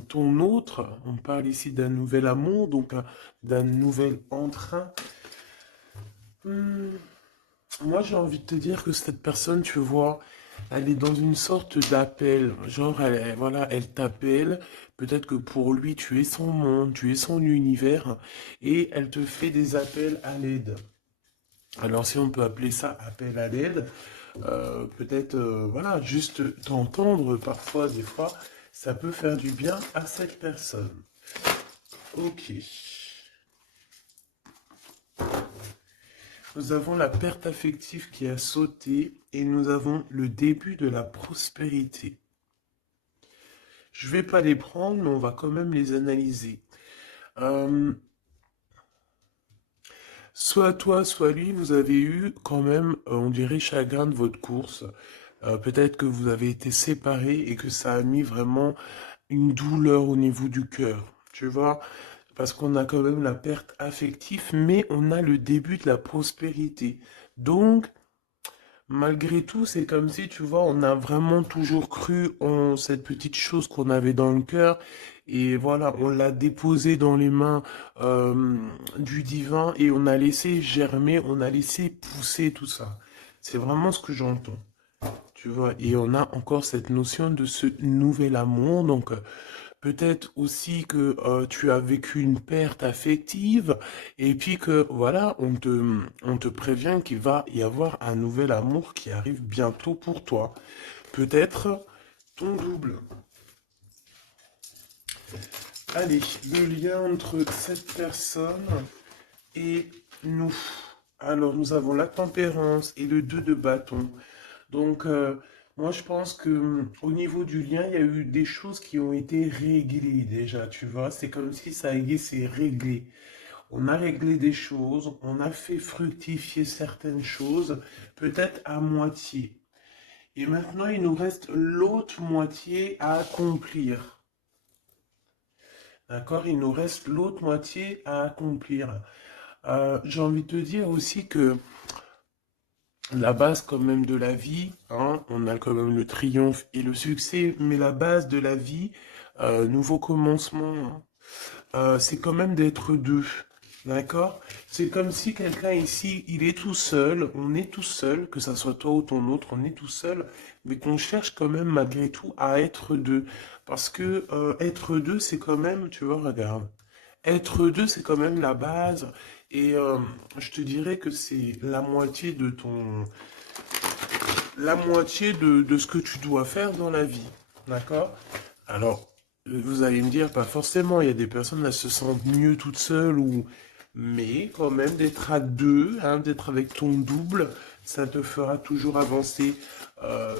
ton autre. On parle ici d'un nouvel amour, donc d'un nouvel entrain. Hmm, Moi, j'ai envie de te dire que cette personne, tu vois, elle est dans une sorte d'appel. Genre, voilà, elle t'appelle. Peut-être que pour lui, tu es son monde, tu es son univers, et elle te fait des appels à l'aide. Alors, si on peut appeler ça appel à l'aide, peut-être, voilà, juste t'entendre parfois, des fois, ça peut faire du bien à cette personne. Ok. Nous avons la perte affective qui a sauté et nous avons le début de la prospérité. Je vais pas les prendre, mais on va quand même les analyser. Euh, Soit toi, soit lui, vous avez eu quand même, on dirait, chagrin de votre course. Peut-être que vous avez été séparés et que ça a mis vraiment une douleur au niveau du cœur. Tu vois? Parce qu'on a quand même la perte affective, mais on a le début de la prospérité. Donc, malgré tout, c'est comme si, tu vois, on a vraiment toujours cru en cette petite chose qu'on avait dans le cœur. Et voilà, on l'a déposée dans les mains euh, du divin et on a laissé germer, on a laissé pousser tout ça. C'est vraiment ce que j'entends. Tu vois, et on a encore cette notion de ce nouvel amour. Donc, peut-être aussi que tu as vécu une perte affective et puis que voilà, on te prévient qu'il va y avoir un nouvel amour qui arrive bientôt pour toi. Peut-être ton double. Allez, le lien entre cette personne et nous. Alors, nous avons la tempérance et le 2 de bâton. Donc, moi, je pense que au niveau du lien, il y a eu des choses qui ont été réglées déjà, tu vois. C'est comme si ça y est, c'est réglé. On a réglé des choses, on a fait fructifier certaines choses, peut-être à moitié. Et maintenant, il nous reste l'autre moitié à accomplir. D'accord? Il nous reste l'autre moitié à accomplir. J'ai envie de te dire aussi que la base quand même de la vie, hein, on a quand même le triomphe et le succès, mais la base de la vie, nouveau commencement, hein, c'est quand même d'être deux. D'accord? C'est comme si quelqu'un ici, il est tout seul, on est tout seul, que ça soit toi ou ton autre, on est tout seul, mais qu'on cherche quand même malgré tout à être deux. Parce que être deux, c'est quand même, tu vois, regarde, être deux, c'est quand même la base. Et je te dirais que c'est la moitié de ce que tu dois faire dans la vie. D'accord? Alors, vous allez me dire, pas forcément, il y a des personnes, elles se sentent mieux toutes seules, mais quand même d'être à deux, hein, d'être avec ton double, ça te fera toujours avancer. Euh,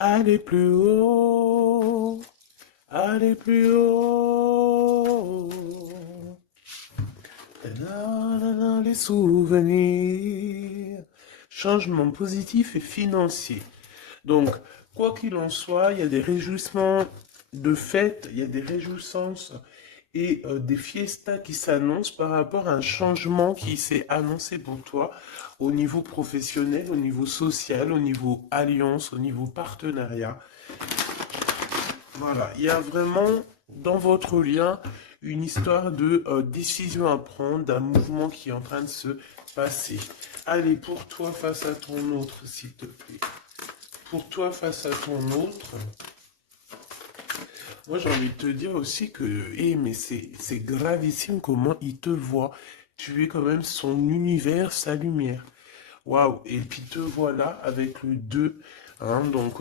Aller plus haut, aller plus haut. Les souvenirs. Changement positif et financier. Donc, quoi qu'il en soit, il y a des réjouissements de fête, il y a des réjouissances et des fiestas qui s'annoncent par rapport à un changement qui s'est annoncé pour toi au niveau professionnel, au niveau social, au niveau alliance, au niveau partenariat. Voilà, il y a vraiment dans votre lien une histoire de décision à prendre, d'un mouvement qui est en train de se passer. Allez, pour toi face à ton autre, s'il te plaît. Pour toi face à ton autre, moi j'ai envie de te dire aussi que, mais c'est gravissime comment il te voit. Tu es quand même son univers, sa lumière. Waouh, et puis te voilà avec le 2. Hein, donc,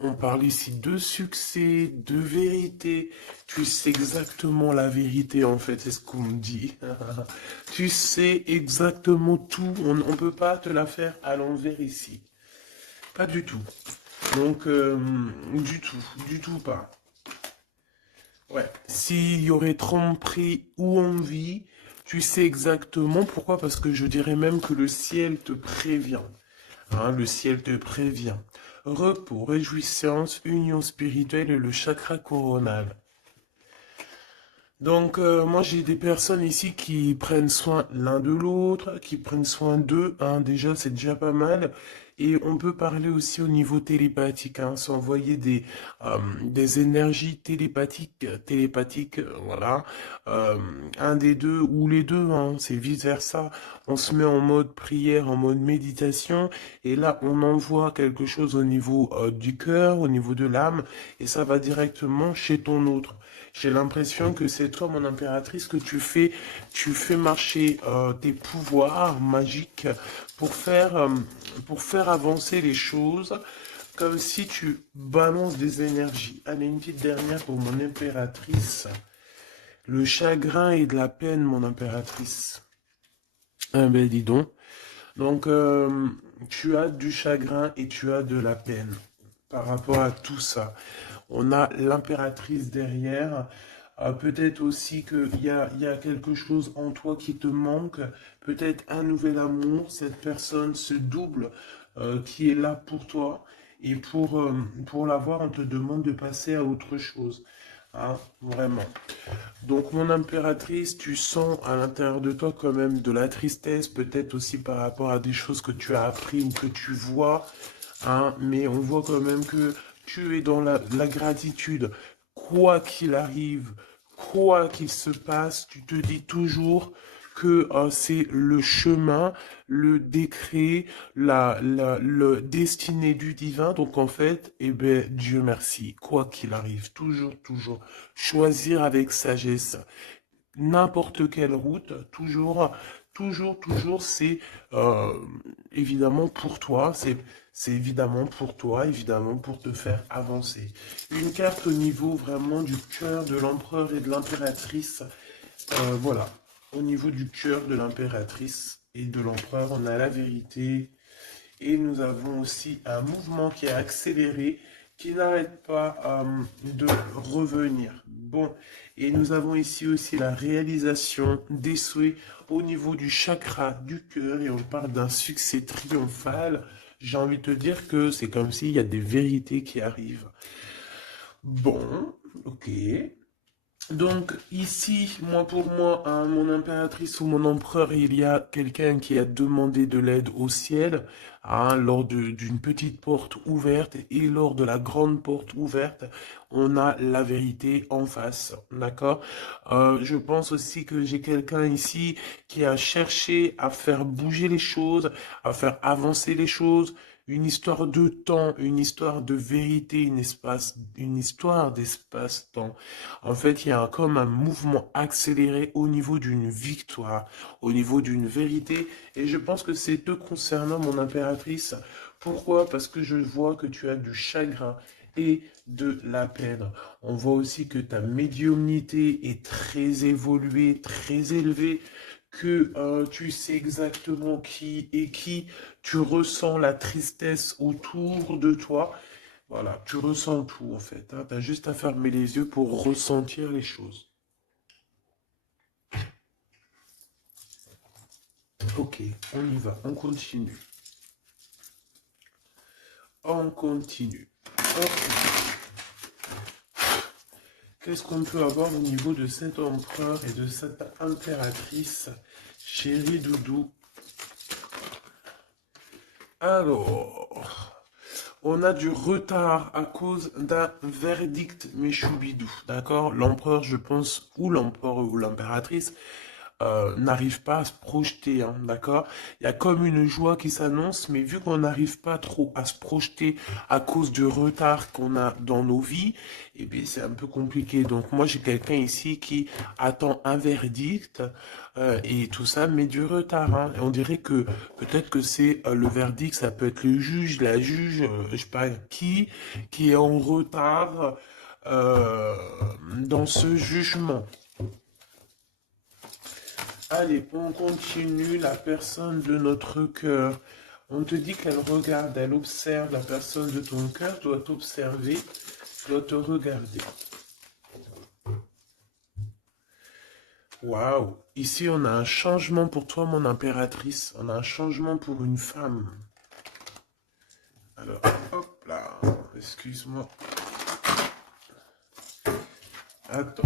on parle ici de succès, de vérité. Tu sais exactement la vérité, en fait, c'est ce qu'on me dit. Tu sais exactement tout. On ne peut pas te la faire à l'envers ici. Pas du tout. Donc, du tout pas. Ouais. S'il y aurait tromperie ou envie, tu sais exactement pourquoi, parce que je dirais même que le ciel te prévient. Hein, le ciel te prévient. Repos, réjouissance, union spirituelle et le chakra coronal. Donc, moi, j'ai des personnes ici qui prennent soin l'un de l'autre, qui prennent soin d'eux. Hein, déjà, c'est déjà pas mal. Et on peut parler aussi au niveau télépathique, hein, s'envoyer des énergies télépathiques, voilà. Euh, un des deux ou les deux, hein, c'est vice-versa. On se met en mode prière, en mode méditation, et là, on envoie quelque chose au niveau du cœur, au niveau de l'âme, et ça va directement chez ton autre. J'ai l'impression que c'est toi, mon impératrice, que tu fais marcher tes pouvoirs magiques pour faire, euh, pour faire avancer les choses, comme si tu balances des énergies. Allez, une petite dernière pour mon impératrice. Le chagrin et de la peine, mon impératrice. Ah ben dis donc. Donc, tu as du chagrin et tu as de la peine par rapport à tout ça. On a l'impératrice derrière. Peut-être aussi il y a quelque chose en toi qui te manque. Peut-être un nouvel amour. Cette personne, ce double qui est là pour toi. Et pour l'avoir, on te demande de passer à autre chose. Hein, vraiment. Donc, mon impératrice, tu sens à l'intérieur de toi quand même de la tristesse, peut-être aussi par rapport à des choses que tu as appris ou que tu vois, hein, mais on voit quand même que tu es dans la gratitude. Quoi qu'il arrive, quoi qu'il se passe, tu te dis toujours que c'est le chemin, le décret, le destiné du divin. Donc en fait, eh ben, Dieu merci, quoi qu'il arrive, toujours, choisir avec sagesse n'importe quelle route, toujours, c'est euh, évidemment pour toi, c'est évidemment pour toi, évidemment pour te faire avancer. Une carte au niveau vraiment du cœur de l'empereur et de l'impératrice, voilà, au niveau du cœur de l'impératrice et de l'empereur, on a la vérité, et nous avons aussi un mouvement qui est accéléré, qui n'arrête pas de revenir. Bon, et nous avons ici aussi la réalisation des souhaits au niveau du chakra du cœur, et on parle d'un succès triomphal. J'ai envie de te dire que c'est comme s'il y a des vérités qui arrivent. Bon, ok. Donc ici, moi pour moi, hein, mon impératrice ou mon empereur, il y a quelqu'un qui a demandé de l'aide au ciel, hein, d'une petite porte ouverte, et lors de la grande porte ouverte, on a la vérité en face, d'accord? Je pense aussi que j'ai quelqu'un ici qui a cherché à faire bouger les choses, à faire avancer les choses, une histoire de temps, une histoire de vérité, une histoire d'espace-temps. En fait, il y a comme un mouvement accéléré au niveau d'une victoire, au niveau d'une vérité. Et je pense que c'est te concernant, mon impératrice. Pourquoi? Parce que je vois que tu as du chagrin et de la peine. On voit aussi que ta médiumnité est très évoluée, très élevée, que tu sais exactement qui est qui, tu ressens la tristesse autour de toi. Voilà, tu ressens tout en fait. Hein. Tu as juste à fermer les yeux pour ressentir les choses. Ok, on y va, on continue. On continue. Ok. Qu'est-ce qu'on peut avoir au niveau de cet empereur et de cette impératrice, chérie Doudou? Alors, on a du retard à cause d'un verdict méchoubidou, d'accord? L'empereur, je pense, ou l'empereur ou l'impératrice, n'arrive pas à se projeter, hein, d'accord? Il y a comme une joie qui s'annonce, mais vu qu'on n'arrive pas trop à se projeter à cause du retard qu'on a dans nos vies, eh bien c'est un peu compliqué. Donc moi j'ai quelqu'un ici qui attend un verdict et tout ça, mais du retard. Hein. Et on dirait que peut-être que c'est le verdict, ça peut être le juge, la juge, je sais pas qui est en retard euh, dans ce jugement. Allez, on continue la personne de notre cœur. On te dit qu'elle regarde, elle observe la personne de ton cœur, doit t'observer, doit te regarder. Waouh! Ici, on a un changement pour toi, mon impératrice. On a un changement pour une femme. Alors, hop là. Excuse-moi. Attends.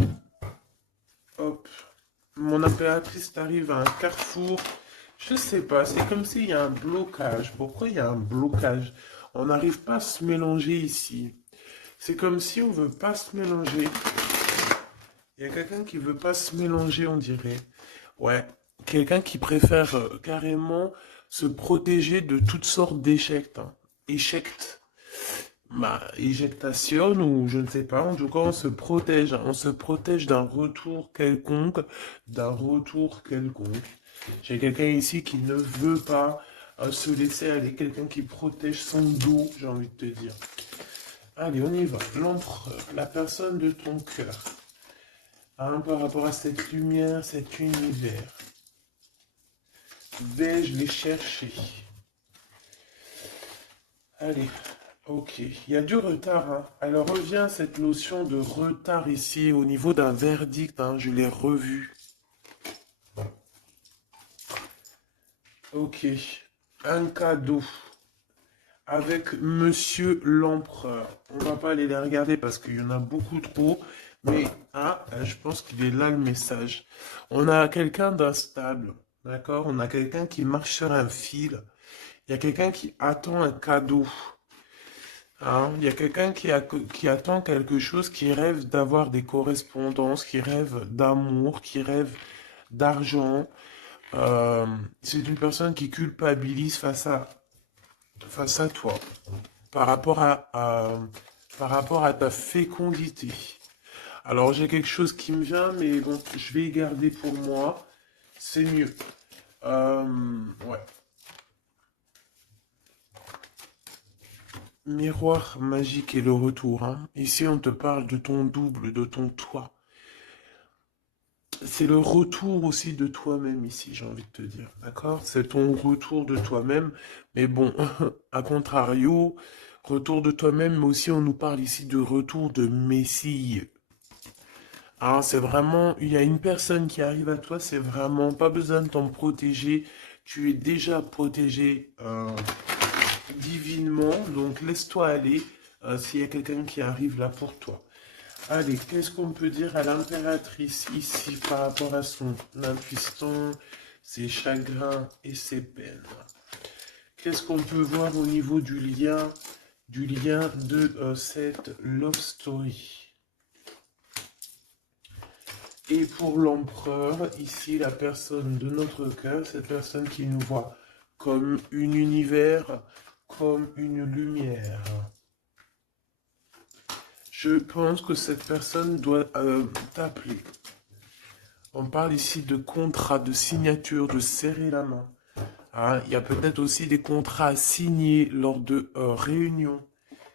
Hop. Mon impératrice t'arrive à un carrefour. Je sais pas, c'est comme s'il y a un blocage. Pourquoi il y a un blocage? On n'arrive pas à se mélanger ici. C'est comme si on veut pas se mélanger. Il y a quelqu'un qui veut pas se mélanger, on dirait. Ouais, quelqu'un qui préfère carrément se protéger de toutes sortes d'échecs, hein. Échecs, bah, éjectation ou je ne sais pas. En tout cas, on se protège, hein. On se protège d'un retour quelconque. J'ai quelqu'un ici qui ne veut pas se laisser aller, quelqu'un qui protège son dos, j'ai envie de te dire. Allez, on y va. L'empereur, la personne de ton cœur, hein, par rapport à cette lumière, cet univers. Vais-je les chercher? Allez, ok. Il y a du retard, hein. Alors revient cette notion de retard ici au niveau d'un verdict, hein. Je l'ai revu. Ok. Un cadeau avec Monsieur l'Empereur. On va pas aller les regarder parce qu'il y en a beaucoup trop. Mais je pense qu'il est là le message. On a quelqu'un d'instable, d'accord? On a quelqu'un qui marche sur un fil. Il y a quelqu'un qui attend un cadeau. Hein, il y a quelqu'un qui attend quelque chose, qui rêve d'avoir des correspondances, qui rêve d'amour, qui rêve d'argent. Euh, c'est une personne qui culpabilise face à toi, par rapport par rapport à ta fécondité. Alors j'ai quelque chose qui me vient, mais bon, je vais y garder pour moi. C'est mieux. Ouais. Miroir magique et le retour, hein. Ici, on te parle de ton double, de ton toi. C'est le retour aussi de toi-même ici, j'ai envie de te dire, d'accord? C'est ton retour de toi-même, mais bon, à contrario, retour de toi-même, mais aussi on nous parle ici de retour de Messie. Alors c'est vraiment, il y a une personne qui arrive à toi, c'est vraiment pas besoin de t'en protéger, tu es déjà protégé divinement, donc laisse-toi aller s'il y a quelqu'un qui arrive là pour toi. Allez, qu'est-ce qu'on peut dire à l'impératrice ici par rapport à son impuissance, ses chagrins et ses peines? Qu'est-ce qu'on peut voir au niveau du lien de cette love story? Et pour l'empereur, ici la personne de notre cœur, cette personne qui nous voit comme un univers, comme une lumière. Je pense que cette personne doit t'appeler. On parle ici de contrat, de signature, de serrer la main. Hein, il y a peut-être aussi des contrats signés lors de réunions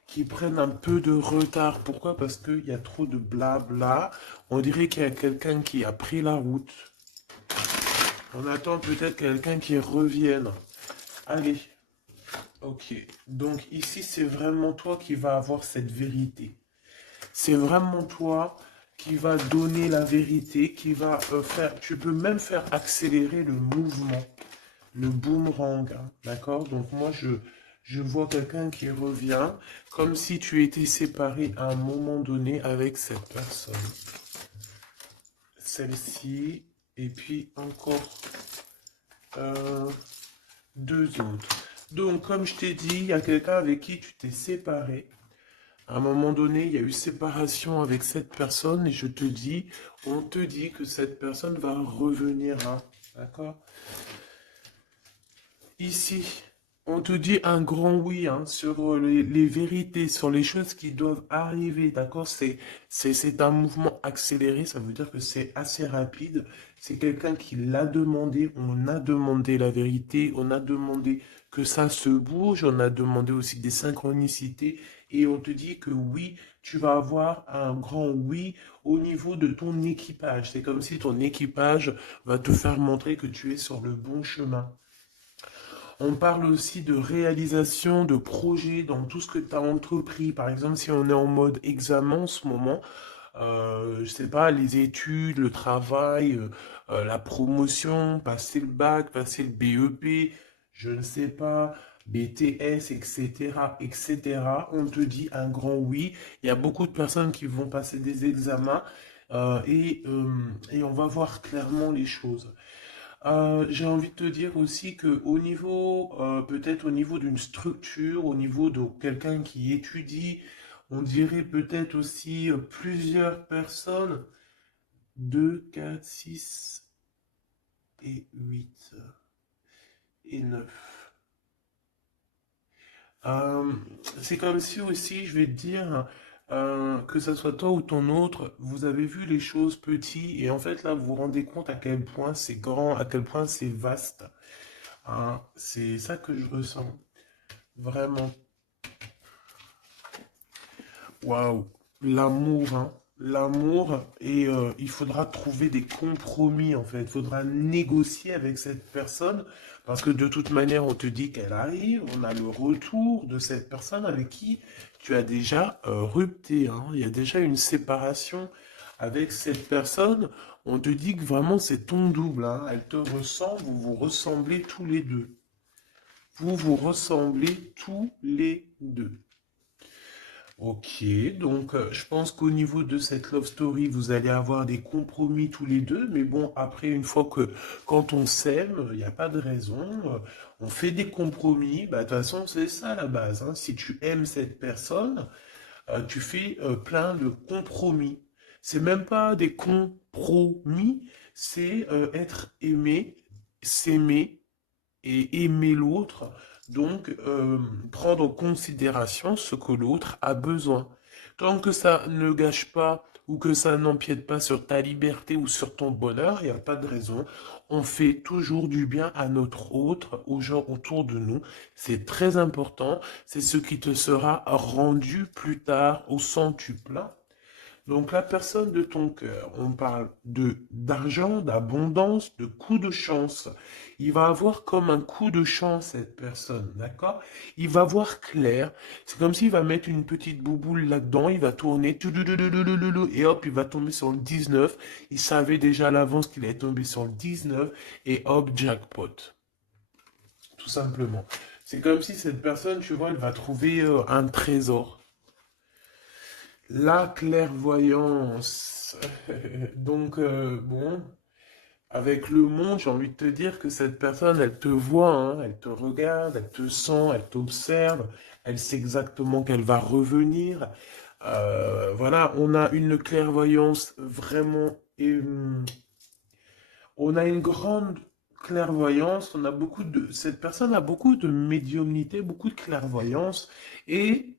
qui prennent un peu de retard. Pourquoi? Parce qu'il y a trop de blabla. On dirait qu'il y a quelqu'un qui a pris la route. On attend peut-être quelqu'un qui revienne. Allez. Ok. Donc ici, c'est vraiment toi qui vas avoir cette vérité. C'est vraiment toi qui va donner la vérité, qui va faire... Tu peux même faire accélérer le mouvement, le boomerang, hein, d'accord? Donc moi, je vois quelqu'un qui revient, comme si tu étais séparé à un moment donné avec cette personne. Celle-ci, et puis encore deux autres. Donc, comme je t'ai dit, il y a quelqu'un avec qui tu t'es séparé. À un moment donné, il y a eu séparation avec cette personne et on te dit que cette personne va revenir, hein, d'accord? Ici, on te dit un grand oui, hein, sur les vérités, sur les choses qui doivent arriver, d'accord? C'est un mouvement accéléré, ça veut dire que c'est assez rapide. C'est quelqu'un qui l'a demandé, on a demandé la vérité, on a demandé que ça se bouge, on a demandé aussi des synchronicités et on te dit que oui, tu vas avoir un grand oui au niveau de ton équipage. C'est comme si ton équipage va te faire montrer que tu es sur le bon chemin. On parle aussi de réalisation de projets dans tout ce que tu as entrepris. Par exemple, si on est en mode examen en ce moment, je sais pas, les études, le travail, la promotion, passer le bac, passer le BEP, je ne sais pas, BTS, etc., etc. On te dit un grand oui. Il y a beaucoup de personnes qui vont passer des examens et on va voir clairement les choses. J'ai envie de te dire aussi que au niveau, peut-être au niveau d'une structure, au niveau de quelqu'un qui étudie, on dirait peut-être aussi plusieurs personnes, 2, 4, 6 et 8 et 9. Euh, c'est comme si aussi, je vais te dire, que ça soit toi ou ton autre, vous avez vu les choses petits et en fait là, vous vous rendez compte à quel point c'est grand, à quel point c'est vaste. Hein. C'est ça que je ressens, vraiment. Waouh, l'amour, hein. L'amour, et il faudra trouver des compromis en fait. Il faudra négocier avec cette personne parce que de toute manière, on te dit qu'elle arrive, on a le retour de cette personne avec qui tu as déjà rupté, hein. Il y a déjà une séparation avec cette personne. On te dit que vraiment c'est ton double, hein. Elle te ressemble, vous vous ressemblez tous les deux. Vous vous ressemblez tous les deux. Ok, donc je pense qu'au niveau de cette love story, vous allez avoir des compromis tous les deux, mais bon, après, une fois que quand on s'aime, il n'y a pas de raison, on fait des compromis, bah, de toute façon, c'est ça la base, hein. Si tu aimes cette personne, tu fais plein de compromis. C'est même pas des compromis, c'est être aimé, s'aimer et aimer l'autre, donc prendre en considération ce que l'autre a besoin. Tant que ça ne gâche pas ou que ça n'empiète pas sur ta liberté ou sur ton bonheur, il n'y a pas de raison. On fait toujours du bien à notre autre, aux gens autour de nous. C'est très important. C'est ce qui te sera rendu plus tard au centuple. Donc la personne de ton cœur, on parle de d'argent, d'abondance, de coup de chance. Il va avoir comme un coup de chance cette personne, d'accord? Il va voir clair. C'est comme s'il va mettre une petite bouboule là-dedans, il va tourner, touloulouloulouloulou, et hop, il va tomber sur le 19. Il savait déjà à l'avance qu'il allait tomber sur le 19, et hop, jackpot. Tout simplement. C'est comme si cette personne, tu vois, elle va trouver un trésor. La clairvoyance. Donc, bon, avec le monde, j'ai envie de te dire que cette personne, elle te voit, hein, elle te regarde, elle te sent, elle t'observe, elle sait exactement qu'elle va revenir. Voilà, on a une clairvoyance vraiment... on a une grande clairvoyance, on a beaucoup de... Cette personne a beaucoup de médiumnité, beaucoup de clairvoyance, et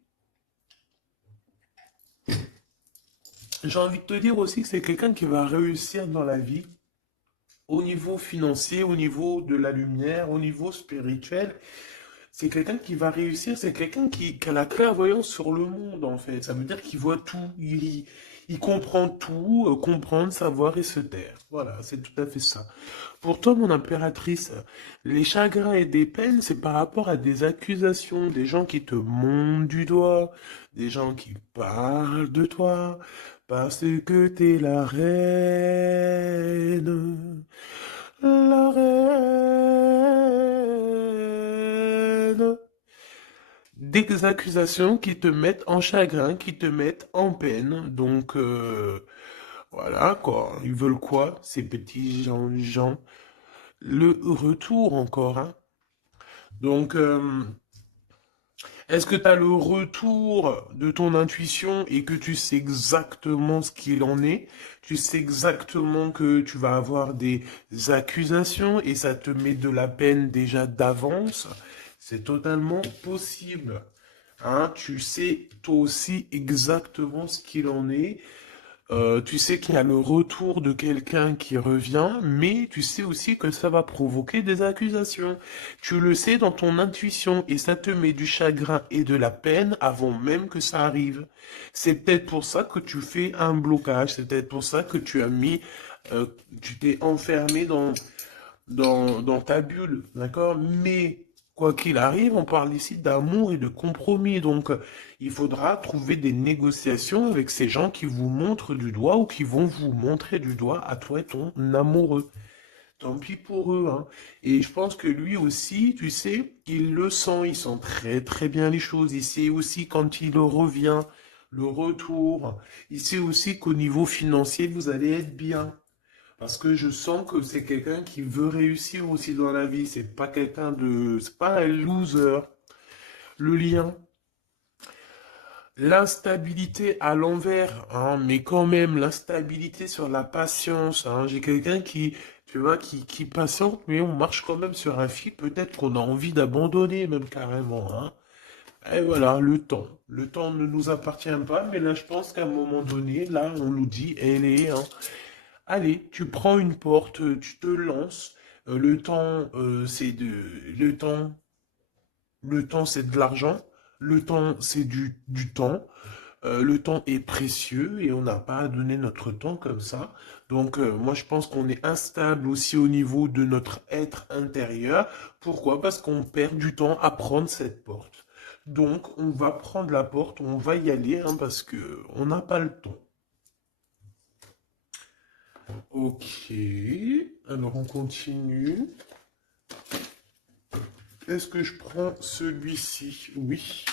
j'ai envie de te dire aussi que c'est quelqu'un qui va réussir dans la vie au niveau financier, au niveau de la lumière, au niveau spirituel. C'est quelqu'un qui va réussir, c'est quelqu'un qui a la clairvoyance sur le monde, en fait. Ça veut dire qu'il voit tout, il comprend tout, comprendre, savoir et se taire. Voilà, c'est tout à fait ça. Pour toi, mon impératrice, les chagrins et des peines, c'est par rapport à des accusations, des gens qui te montent du doigt, des gens qui parlent de toi, parce que t'es la reine, la reine. Des accusations qui te mettent en chagrin, qui te mettent en peine. Donc, voilà, quoi. Ils veulent quoi, ces petits gens? Le retour encore, hein. Donc, est-ce que tu as le retour de ton intuition et que tu sais exactement ce qu'il en est? Tu sais exactement que tu vas avoir des accusations et ça te met de la peine déjà d'avance? C'est totalement possible. Hein, tu sais toi aussi exactement ce qu'il en est. Tu sais qu'il y a le retour de quelqu'un qui revient, mais tu sais aussi que ça va provoquer des accusations. Tu le sais dans ton intuition et ça te met du chagrin et de la peine avant même que ça arrive. C'est peut-être pour ça que tu fais un blocage, c'est peut-être pour ça que tu as mis, tu t'es enfermé dans ta bulle, d'accord? Mais quoi qu'il arrive, on parle ici d'amour et de compromis. Donc, il faudra trouver des négociations avec ces gens qui vous montrent du doigt ou qui vont vous montrer du doigt à toi et ton amoureux. Tant pis pour eux, hein. Et je pense que lui aussi, tu sais, il le sent, il sent très très bien les choses. Il sait aussi quand il revient, le retour. Il sait aussi qu'au niveau financier, vous allez être bien. Parce que je sens que c'est quelqu'un qui veut réussir aussi dans la vie. C'est pas quelqu'un de... C'est pas un loser. Le lien. L'instabilité à l'envers, hein, mais quand même, l'instabilité sur la patience. Hein. J'ai quelqu'un qui, tu vois, qui patiente, mais on marche quand même sur un fil. Peut-être qu'on a envie d'abandonner, même carrément. Hein. Et voilà, le temps. Le temps ne nous appartient pas, mais là, je pense qu'à un moment donné, là, on nous dit, elle est, hein, allez, tu prends une porte, tu te lances. Le temps, c'est de, le temps, le temps, c'est de l'argent. Le temps, c'est du temps. Le temps est précieux et on n'a pas à donner notre temps comme ça. Donc, moi, je pense qu'on est instable aussi au niveau de notre être intérieur. Pourquoi? Parce qu'on perd du temps à prendre cette porte. Donc, on va prendre la porte, on va y aller, hein, parce que on n'a pas le temps. Ok. Alors, on continue. Est-ce que je prends celui-ci? Oui.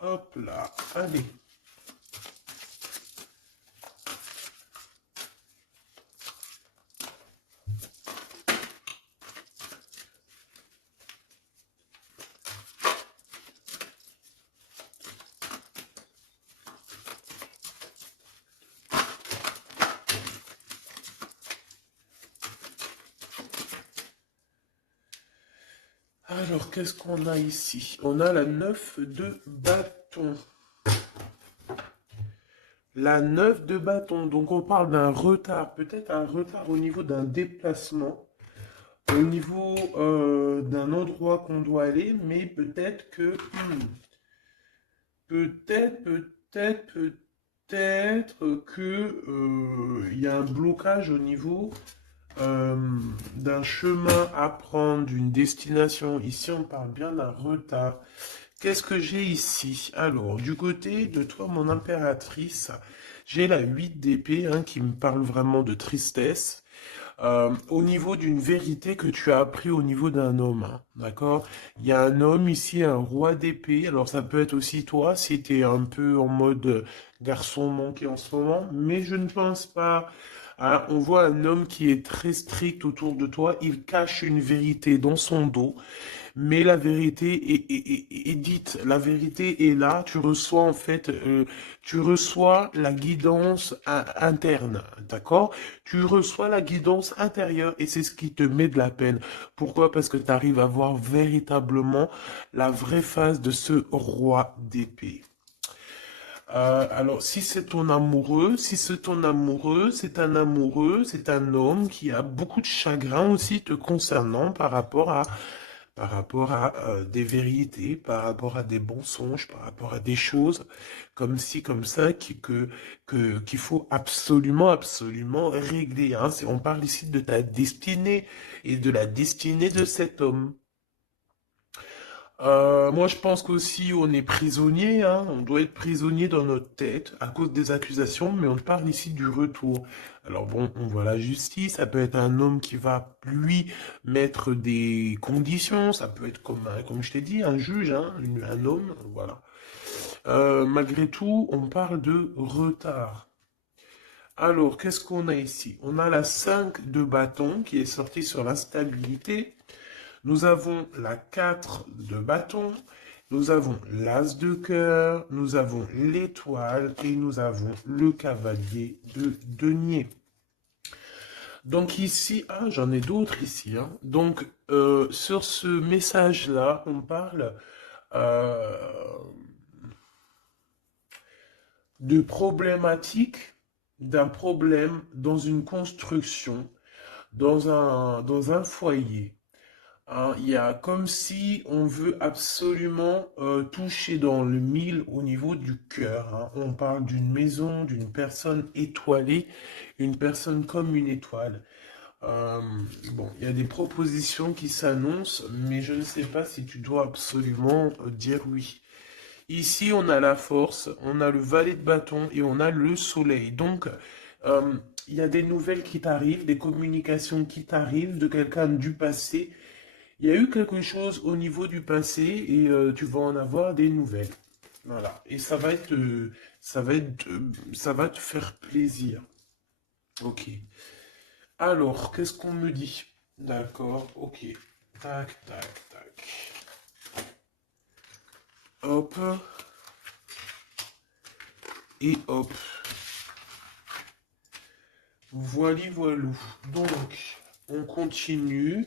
Hop là. Allez. Alors, qu'est-ce qu'on a ici? On a la 9 de bâton. La 9 de bâton. Donc, on parle d'un retard. Peut-être un retard au niveau d'un déplacement. Au niveau d'un endroit qu'on doit aller. Mais peut-être que... peut-être que il y a un blocage au niveau euh, d'un chemin à prendre, d'une destination. Ici, on parle bien d'un retard. Qu'est-ce que j'ai ici? Alors, du côté de toi, mon impératrice, j'ai la 8 d'épée, hein, qui me parle vraiment de tristesse. Au niveau d'une vérité que tu as appris au niveau d'un homme, hein, d'accord? Il y a un homme ici, un roi d'épée. Alors, ça peut être aussi toi, si tu es un peu en mode garçon manqué en ce moment, mais je ne pense pas. Hein. On voit un homme qui est très strict autour de toi. Il cache une vérité dans son dos. Mais la vérité est dite, la vérité est là, tu reçois en fait, tu reçois la guidance interne, d'accord? Tu reçois la guidance intérieure et c'est ce qui te met de la peine. Pourquoi? Parce que tu arrives à voir véritablement la vraie face de ce roi d'épée. Alors, si c'est ton amoureux, si c'est ton amoureux, c'est un homme qui a beaucoup de chagrin aussi te concernant par rapport à des vérités, par rapport à des mensonges, par rapport à des choses comme ci, comme ça, qu'il faut absolument, absolument régler. Hein. On parle ici de ta destinée et de la destinée de cet homme. Moi, je pense qu'aussi on est prisonnier, hein. On doit être prisonnier dans notre tête à cause des accusations, mais on parle ici du retour. Alors bon, on voit la justice, ça peut être un homme qui va, lui, mettre des conditions, ça peut être comme je t'ai dit, un juge, hein, un homme, voilà. Malgré tout, on parle de retard. Alors, qu'est-ce qu'on a ici? On a la 5 de bâton qui est sortie sur l'instabilité. Nous avons la 4 de bâton, nous avons l'as de cœur, nous avons l'étoile et nous avons le cavalier de denier. Donc ici, ah, j'en ai d'autres ici. Hein. Donc sur ce message-là, on parle euh, de problématique, d'un problème dans une construction, dans un foyer. Hein, il y a comme si on veut absolument toucher dans le mille au niveau du cœur. Hein. On parle d'une maison, d'une personne étoilée, une personne comme une étoile. Euh, bon, il y a des propositions qui s'annoncent, mais je ne sais pas si tu dois absolument dire oui. Ici, on a la force, on a le valet de bâton et on a le soleil. Donc, euh, il y a des nouvelles qui t'arrivent, des communications qui t'arrivent de quelqu'un du passé. Il y a eu quelque chose au niveau du passé et tu vas en avoir des nouvelles. Voilà. Et ça va te faire plaisir. Ok. Alors, qu'est-ce qu'on me dit? D'accord, ok. Tac, tac, tac. Hop. Et hop. Voili voilou. Donc, on continue.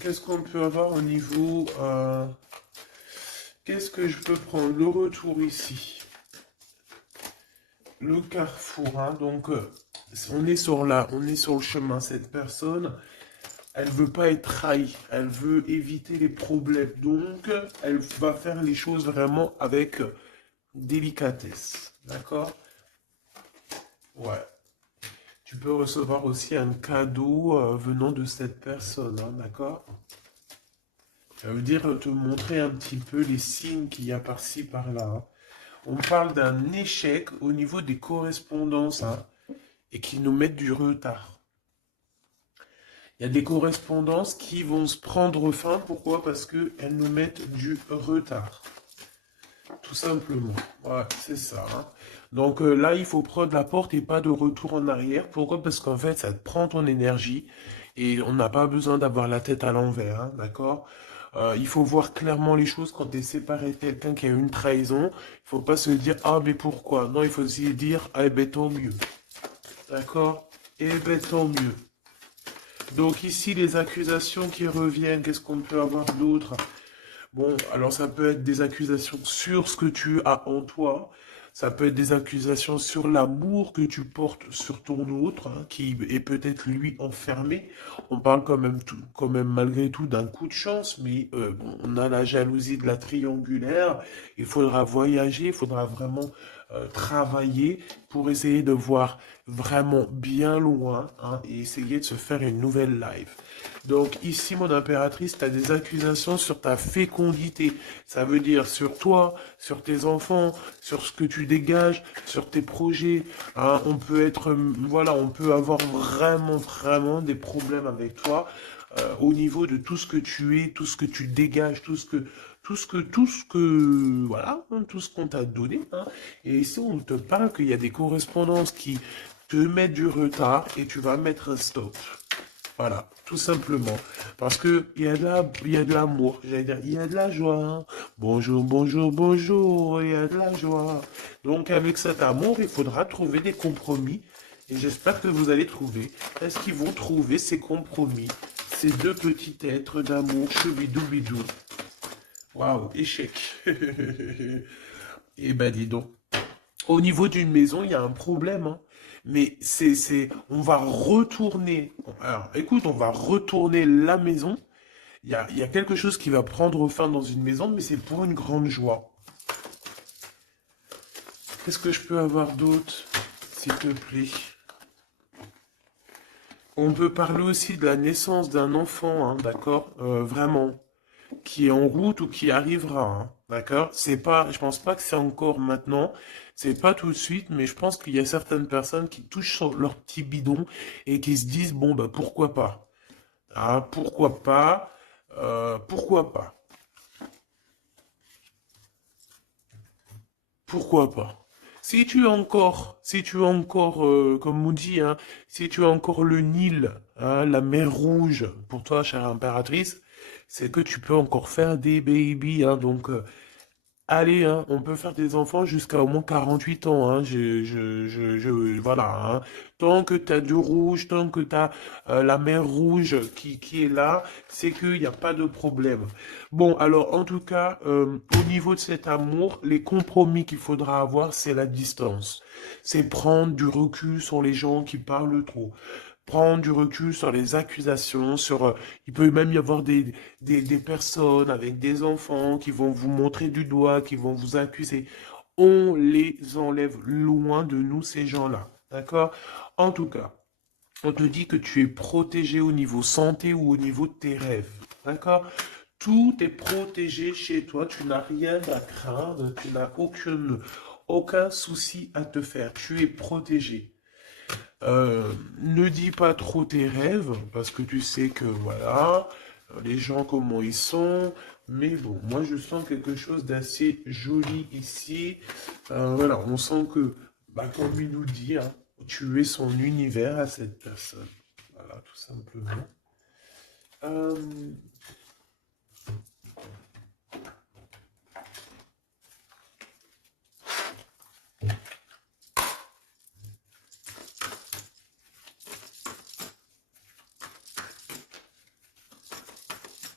Qu'est-ce qu'on peut avoir au niveau... qu'est-ce que je peux prendre? Le retour ici. Le carrefour, hein. Donc, on est sur on est sur le chemin. Cette personne, elle veut pas être trahie. Elle veut éviter les problèmes. Donc, elle va faire les choses vraiment avec délicatesse. D'accord? Ouais. Tu peux recevoir aussi un cadeau venant de cette personne, hein, d'accord? Ça veut dire te montrer un petit peu les signes qu'il y a par-ci, par-là, hein. On parle d'un échec au niveau des correspondances, hein, et qui nous mettent du retard. Il y a des correspondances qui vont se prendre fin. Pourquoi? Parce qu'elles nous mettent du retard. Tout simplement. Ouais, c'est ça, hein. Donc là, il faut prendre la porte et pas de retour en arrière. Pourquoi? Parce qu'en fait, ça te prend ton énergie et on n'a pas besoin d'avoir la tête à l'envers, hein, d'accord? Il faut voir clairement les choses quand tu es séparé de quelqu'un qui a eu une trahison. Il faut pas se dire, ah, mais pourquoi? Non, il faut se dire, ah, eh ben tant mieux. D'accord? Eh ben tant mieux. Donc ici, les accusations qui reviennent, qu'est-ce qu'on peut avoir d'autre? Bon, alors ça peut être des accusations sur ce que tu as en toi, ça peut être des accusations sur l'amour que tu portes sur ton autre, hein, qui est peut-être lui enfermé. On parle quand même malgré tout d'un coup de chance, mais bon, on a la jalousie de la triangulaire. Il faudra voyager, il faudra vraiment travailler pour essayer de voir vraiment bien loin, hein, et essayer de se faire une nouvelle life. Donc ici, mon impératrice, tu as des accusations sur ta fécondité. Ça veut dire sur toi, sur tes enfants, sur ce que tu dégages, sur tes projets, hein. On peut être, voilà, on peut avoir vraiment des problèmes avec toi au niveau de tout ce que tu es, tout ce que tu dégages, voilà, hein, tout ce qu'on t'a donné, hein. Et ici, on te parle qu'il y a des correspondances qui te mettent du retard et tu vas mettre un stop. Voilà, tout simplement. Parce que il y a de l'amour, j'allais dire, il y a de la joie, hein. Bonjour, bonjour, bonjour, il y a de la joie. Donc avec cet amour, il faudra trouver des compromis. Et j'espère que vous allez trouver. Est-ce qu'ils vont trouver ces compromis? Ces deux petits êtres d'amour, choubidoubidou. Waouh, échec. Eh ben dis donc. Au niveau d'une maison, il y a un problème, hein. Mais on va retourner. Alors, écoute, on va retourner la maison. Il y a quelque chose qui va prendre fin dans une maison, mais c'est pour une grande joie. Qu'est-ce que je peux avoir d'autre, s'il te plaît? On peut parler aussi de la naissance d'un enfant, hein, d'accord? Vraiment, qui est en route ou qui arrivera, hein, d'accord? C'est pas, je pense pas que c'est encore maintenant, c'est pas tout de suite, mais je pense qu'il y a certaines personnes qui touchent sur leur petit bidon et qui se disent, bon, bah, pourquoi pas? Ah, pourquoi pas? Pourquoi pas? Pourquoi pas? Si tu es encore, comme on dit, hein, si tu as encore le Nil, hein, la mer Rouge, pour toi, chère impératrice, c'est que tu peux encore faire des baby, hein. Donc, allez, hein, on peut faire des enfants jusqu'à au moins 48 ans, hein. Voilà, hein. Tant que tu as du rouge, tant que tu as la mer rouge qui est là, c'est qu'il n'y a pas de problème. Bon, alors, en tout cas, au niveau de cet amour, les compromis qu'il faudra avoir, c'est la distance. C'est prendre du recul sur les gens qui parlent trop. Prendre du recul sur les accusations, il peut même y avoir des personnes avec des enfants qui vont vous montrer du doigt, qui vont vous accuser. On les enlève loin de nous, ces gens-là. D'accord? En tout cas, on te dit que tu es protégé au niveau santé ou au niveau de tes rêves. D'accord? Tout est protégé chez toi. Tu n'as rien à craindre. Tu n'as aucun souci à te faire. Tu es protégé. Ne dis pas trop tes rêves, parce que tu sais que voilà, les gens comment ils sont. Mais bon, moi je sens quelque chose d'assez joli ici. Voilà, on sent que, bah, comme il nous dit, hein, tu es son univers à cette personne. Voilà, tout simplement. Euh,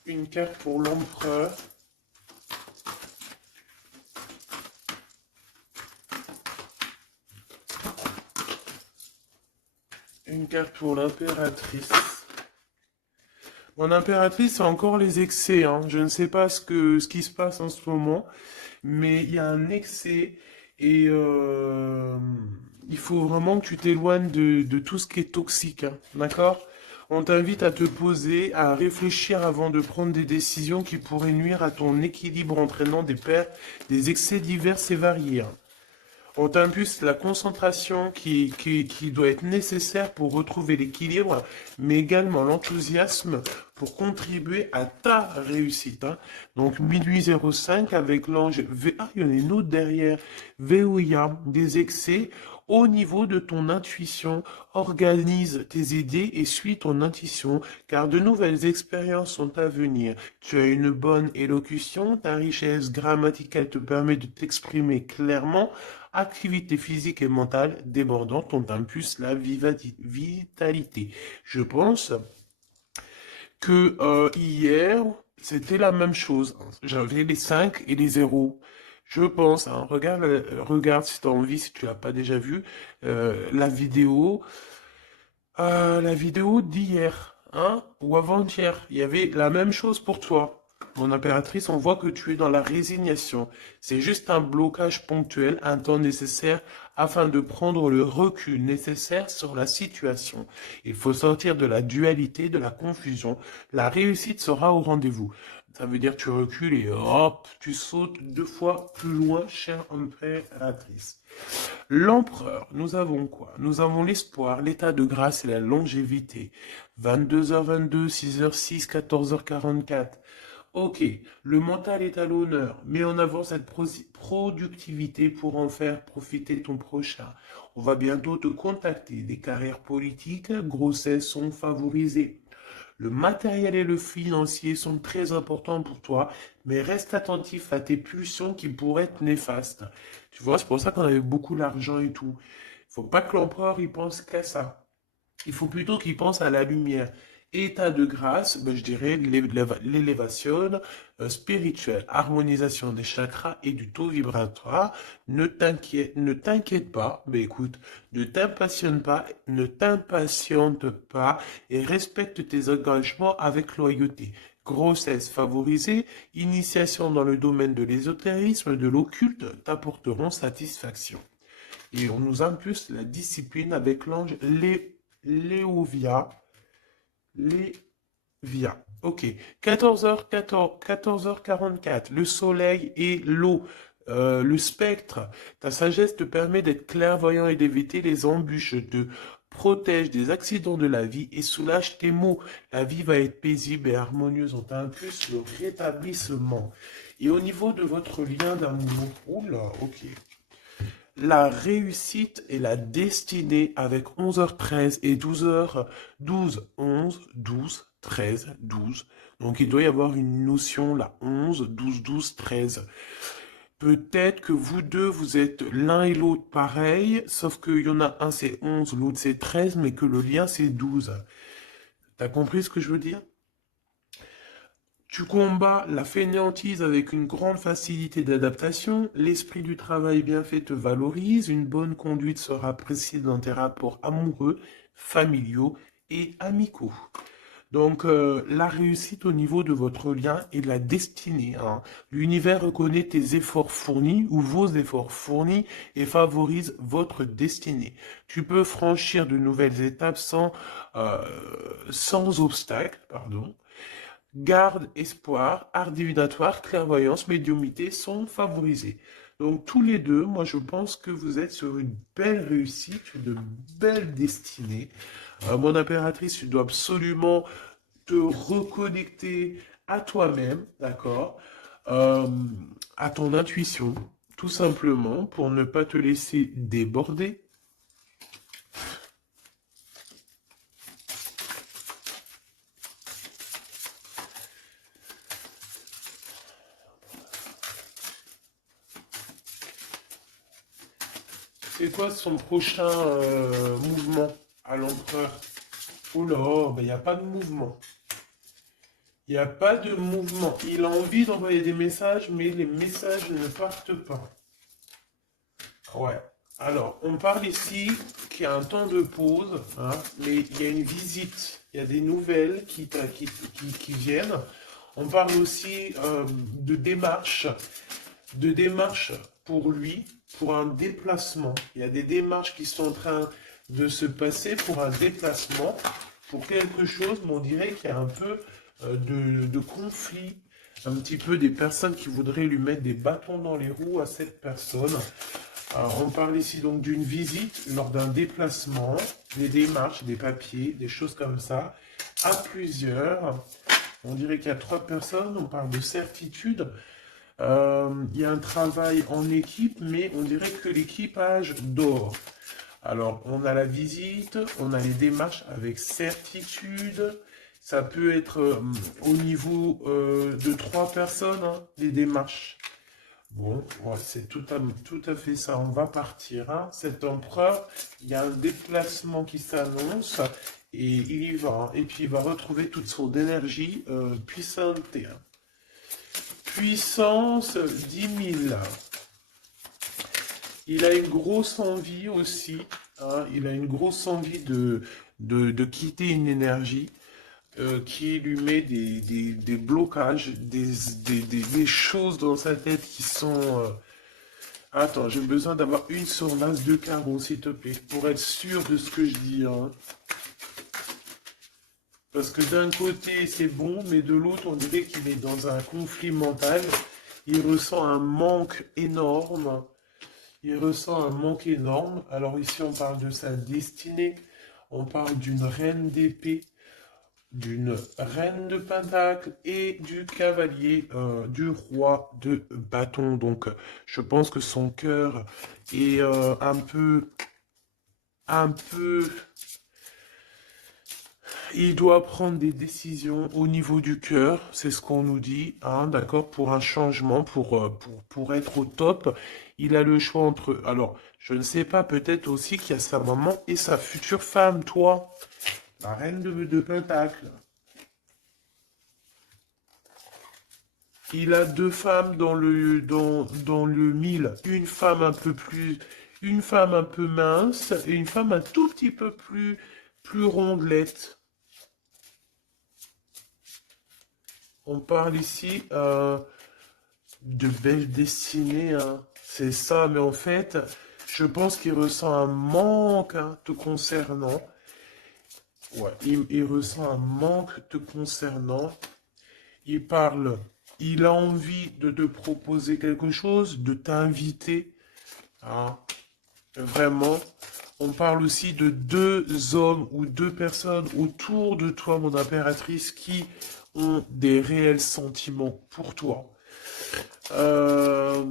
une carte pour l'empereur. Une carte pour l'impératrice. Mon impératrice, c'est encore les excès, hein. Je ne sais pas ce qui se passe en ce moment, mais il y a un excès et il faut vraiment que tu t'éloignes de tout ce qui est toxique, hein. D'accord? On t'invite à te poser, à réfléchir avant de prendre des décisions qui pourraient nuire à ton équilibre entraînant des excès divers et variés, hein. On t'impulse la concentration qui doit être nécessaire pour retrouver l'équilibre, mais également l'enthousiasme pour contribuer à ta réussite, hein. Donc 1805 avec l'ange V. Ah, il y en a une autre derrière. Veoya, des excès au niveau de ton intuition. Organise tes idées et suis ton intuition, car de nouvelles expériences sont à venir. Tu as une bonne élocution, ta richesse grammaticale te permet de t'exprimer clairement. Activité physique et mentale débordante ont impulse la vitalité. Je pense que hier, c'était la même chose. J'avais les 5 et les 0. Je pense, hein, regarde si tu as envie, si tu l'as pas déjà vu, la vidéo d'hier, hein, ou avant-hier. Il y avait la même chose pour toi. Mon impératrice, on voit que tu es dans la résignation. C'est juste un blocage ponctuel, un temps nécessaire afin de prendre le recul nécessaire sur la situation. Il faut sortir de la dualité, de la confusion. La réussite sera au rendez-vous. Ça veut dire que tu recules et hop, tu sautes 2 fois plus loin, chère impératrice. L'empereur, nous avons quoi? Nous avons l'espoir, l'état de grâce et la longévité. 22h22, 6h06, 14h44. Ok, le mental est à l'honneur. Mets en avant cette productivité pour en faire profiter ton prochain. On va bientôt te contacter. Des carrières politiques, grossesses sont favorisées. Le matériel et le financier sont très importants pour toi, mais reste attentif à tes pulsions qui pourraient être néfastes. Tu vois, c'est pour ça qu'on avait beaucoup d'argent et tout. Il faut pas que l'empereur y pense qu'à ça. Il faut plutôt qu'il pense à la lumière. État de grâce, ben, je dirais l'élévation spirituelle, harmonisation des chakras et du taux vibratoire. Ne t'inquiète pas, ben écoute, ne t'impatiente pas et respecte tes engagements avec loyauté. Grossesse favorisée, initiation dans le domaine de l'ésotérisme, de l'occulte t'apporteront satisfaction. Et on nous impulse la discipline avec l'ange Léovia. Lévia. Ok. 14h44. Le soleil et l'eau. Le spectre. Ta sagesse te permet d'être clairvoyant et d'éviter les embûches. Te protège des accidents de la vie et soulage tes maux. La vie va être paisible et harmonieuse. On t'impulse le rétablissement. Et au niveau de votre lien d'amour. Oula, ok. La réussite et la destinée avec 11h13 et 12h12, 11, 12, 13, 12. Donc il doit y avoir une notion là, 11, 12, 12, 13. Peut-être que vous deux, vous êtes l'un et l'autre pareil, sauf qu'il y en a un c'est 11, l'autre c'est 13, mais que le lien c'est 12. T'as compris ce que je veux dire? Tu combats la fainéantise avec une grande facilité d'adaptation, l'esprit du travail bien fait te valorise, une bonne conduite sera appréciée dans tes rapports amoureux, familiaux et amicaux. Donc la réussite au niveau de votre lien et de la destinée, hein. L'univers reconnaît tes efforts fournis ou vos efforts fournis et favorise votre destinée. Tu peux franchir de nouvelles étapes euh, sans obstacle, pardon. Garde, espoir, art divinatoire, clairvoyance, médiumité sont favorisés. Donc tous les deux, moi je pense que vous êtes sur une belle réussite, une belle destinée. Mon impératrice, tu dois absolument te reconnecter à toi-même, d'accord? Euh, à ton intuition, tout simplement, pour ne pas te laisser déborder. C'est quoi son prochain mouvement à l'empereur? Oh là, ben, il n'y a pas de mouvement. Il n'y a pas de mouvement. Il a envie d'envoyer des messages, mais les messages ne partent pas. Ouais. Alors, on parle ici qu'il y a un temps de pause, hein, mais il y a une visite. Il y a des nouvelles qui viennent. On parle aussi de démarches pour lui, pour un déplacement. Il y a des démarches qui sont en train de se passer pour un déplacement, pour quelque chose, mais on dirait qu'il y a un peu de conflit, un petit peu des personnes qui voudraient lui mettre des bâtons dans les roues à cette personne. Alors, on parle ici donc d'une visite lors d'un déplacement, des démarches, des papiers, des choses comme ça, à plusieurs. On dirait qu'il y a 3 personnes, on parle de certitude. Il y a un travail en équipe, mais on dirait que l'équipage dort. Alors, on a la visite, on a les démarches avec certitude. Ça peut être au niveau de 3 personnes, hein, les démarches. Bon, ouais, c'est tout à fait ça. On va partir, hein. Cet empereur, il y a un déplacement qui s'annonce et il y va, hein. Et puis il va retrouver toute son énergie puissante, hein. Puissance 10 000. Il a une grosse envie aussi, hein. Il a une grosse envie de quitter une énergie qui lui met des blocages, des choses dans sa tête qui sont... Attends, j'ai besoin d'avoir une sur l'as de carreau, s'il te plaît, pour être sûr de ce que je dis, hein. Parce que d'un côté, c'est bon, mais de l'autre, on dirait qu'il est dans un conflit mental. Il ressent un manque énorme. Il ressent un manque énorme. Alors ici, on parle de sa destinée. On parle d'une reine d'épée, d'une reine de pentacle et du cavalier du roi de bâton. Donc, je pense que son cœur est un peu, il doit prendre des décisions au niveau du cœur, c'est ce qu'on nous dit, hein, d'accord, pour un changement, pour être au top. Il a le choix entre, alors, je ne sais pas, peut-être aussi qu'il y a sa maman et sa future femme, toi, la reine de Pentacle. Il a 2 femmes dans le mille. Une femme un peu mince et une femme un tout petit peu plus rondelette. On parle ici de belle destinée, hein. C'est ça, mais en fait, je pense qu'il ressent un manque, hein, te concernant. Ouais, il ressent un manque te concernant. Il parle, il a envie de te proposer quelque chose, de t'inviter, hein. Vraiment. On parle aussi de 2 hommes ou 2 personnes autour de toi, mon impératrice, qui ont des réels sentiments pour toi. Euh,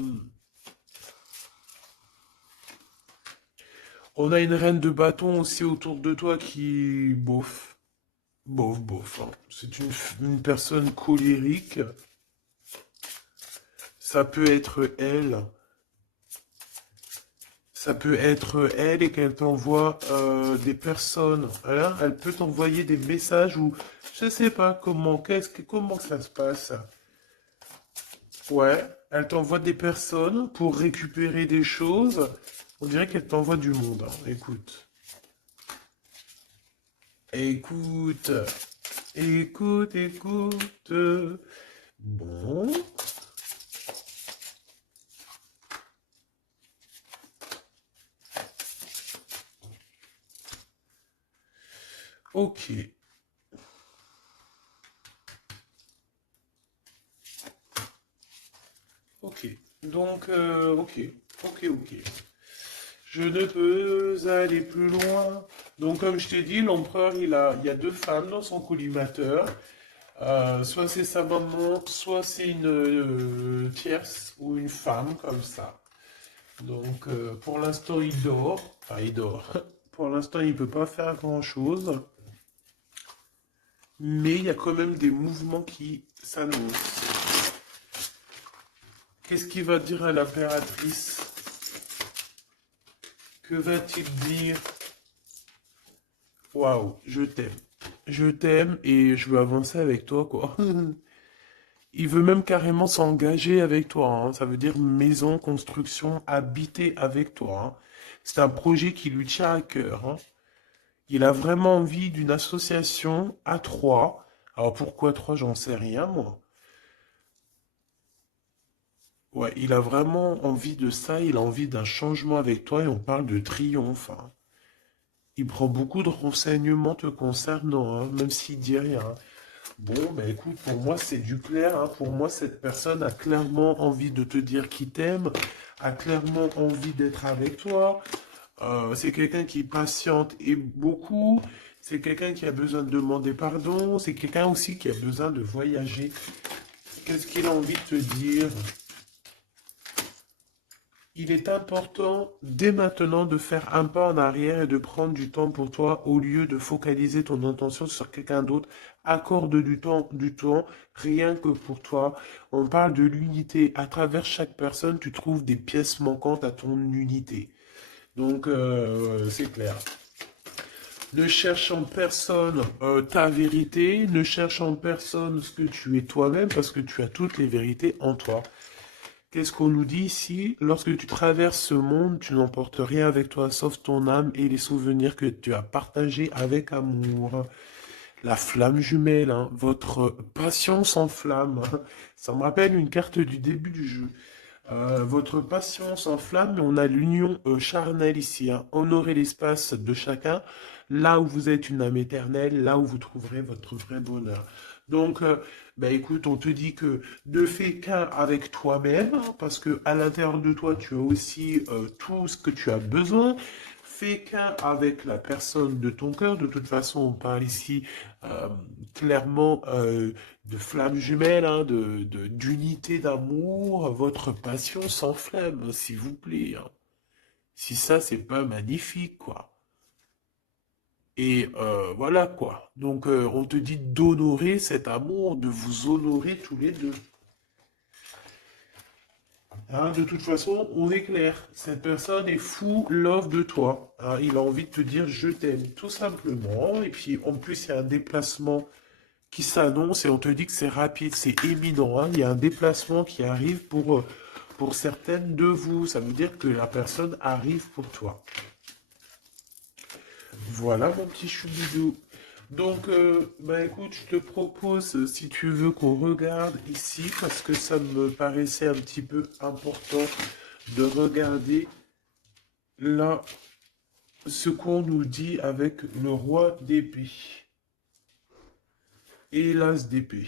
on a une reine de bâton aussi autour de toi qui, bof, bof, bof, hein. C'est une personne colérique. Ça peut être elle. Ça peut être elle et qu'elle t'envoie des personnes. Hein. Elle peut t'envoyer des messages ou je sais pas comment ça se passe. Ouais, elle t'envoie des personnes pour récupérer des choses. On dirait qu'elle t'envoie du monde, hein. Écoute. Écoute. Écoute, écoute. Bon. Ok. Ok. Donc, ok. Ok, ok. Je ne peux aller plus loin. Donc, comme je t'ai dit, l'empereur, il y a 2 femmes dans son collimateur. Soit c'est sa maman, soit c'est une tierce ou une femme comme ça. Donc pour l'instant il dort, enfin il dort. Pour l'instant il peut pas faire grand-chose, mais il y a quand même des mouvements qui s'annoncent. Qu'est-ce qu'il va dire à l'impératrice? Que va-t-il dire? Waouh, je t'aime. Je t'aime et je veux avancer avec toi, quoi. Il veut même carrément s'engager avec toi, hein. Ça veut dire maison, construction, habiter avec toi, hein. C'est un projet qui lui tient à cœur, hein. Il a vraiment envie d'une association à trois. Alors pourquoi trois, j'en sais rien, moi. Ouais, il a vraiment envie de ça, il a envie d'un changement avec toi et on parle de triomphe, hein. Il prend beaucoup de renseignements te concernant, hein, même s'il dit rien. Bon, ben écoute, pour moi c'est du clair, hein. Pour moi cette personne a clairement envie de te dire qu'il t'aime, a clairement envie d'être avec toi. C'est quelqu'un qui patiente et beaucoup. C'est quelqu'un qui a besoin de demander pardon. C'est quelqu'un aussi qui a besoin de voyager. Qu'est-ce qu'il a envie de te dire? Il est important dès maintenant de faire un pas en arrière et de prendre du temps pour toi au lieu de focaliser ton attention sur quelqu'un d'autre. Accorde du temps rien que pour toi. On parle de l'unité. À travers chaque personne, tu trouves des pièces manquantes à ton unité. Donc, c'est clair. Ne cherche en personne ta vérité, ne cherche en personne ce que tu es toi-même parce que tu as toutes les vérités en toi. Qu'est-ce qu'on nous dit ici? Lorsque tu traverses ce monde, tu n'emportes rien avec toi sauf ton âme et les souvenirs que tu as partagés avec amour. La flamme jumelle, hein, votre passion s'enflamme. Ça me rappelle une carte du début du jeu. Votre passion s'enflamme, mais on a l'union charnelle ici, hein. Honorez l'espace de chacun, là où vous êtes une âme éternelle, là où vous trouverez votre vrai bonheur. Donc, ben écoute, on te dit que ne fais qu'un avec toi-même, hein, parce que à l'intérieur de toi, tu as aussi tout ce que tu as besoin. Fais qu'un avec la personne de ton cœur. De toute façon, on parle ici euh, clairement de flammes jumelles, hein, d'unité d'amour. Votre passion s'enflamme, s'il vous plaît, hein. Si ça, c'est pas magnifique, quoi. Et voilà, quoi. Donc, on te dit d'honorer cet amour, de vous honorer tous les deux. Hein, de toute façon, on est clair. Cette personne est fou love de toi. Hein, il a envie de te dire je t'aime, tout simplement. Et puis, en plus, il y a un déplacement qui s'annonce et on te dit que c'est rapide, c'est éminent, hein. Il y a un déplacement qui arrive pour certaines de vous. Ça veut dire que la personne arrive pour toi. Voilà mon petit choubidou. Donc, bah écoute, je te propose, si tu veux, qu'on regarde ici, parce que ça me paraissait un petit peu important de regarder là ce qu'on nous dit avec le roi d'épée et l'as d'épée.